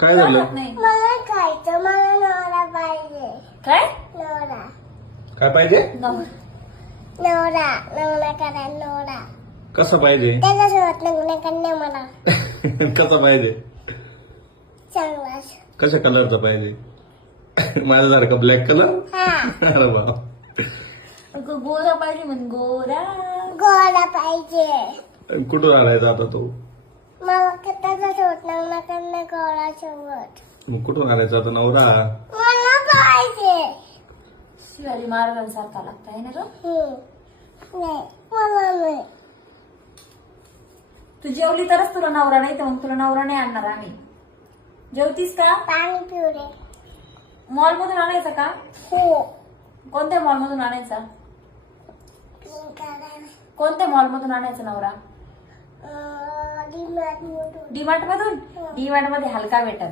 काय झालं? नाही मला खायचं, मला नवरा पाहिजे. काय नवरा काय पाहिजे? नवरा लग्न करा नवरा. कसा पाहिजे? त्याच्यासोबत लग्न करणे मला कसा पाहिजे? चांगला. कशा कलरचा पाहिजे? माझ्यासारखा ब्लॅक कलर? हा अरे बाप. गोरा पाहिजे म्हण गोरा. गोरा पाहिजे. कुठून आणायचा आता तो? मला त्याच्यासोबत लग्न करणे गोरा सोबत. मग कुठून आणायचा आता नवरा? मला पाहिजे. शिवाजी महाराजांसारखा लागता आहे ना ग. नाही मला नाही. तू जेवली तरच तुला नवरा, नाही तर मग तुला नवरा नाही आणणार आम्ही. जेवतीस का? पाणी पिऊ रे. मॉल मधून आणायचा का? हो. कोणत्या मॉल मधून आणायचा? Pink colour. कोणत्या मॉल मधून आणायचा नवरा? डिमार्ट मधून. डीमार्ट मधून? डीमार्ट मध्ये हलका भेटल.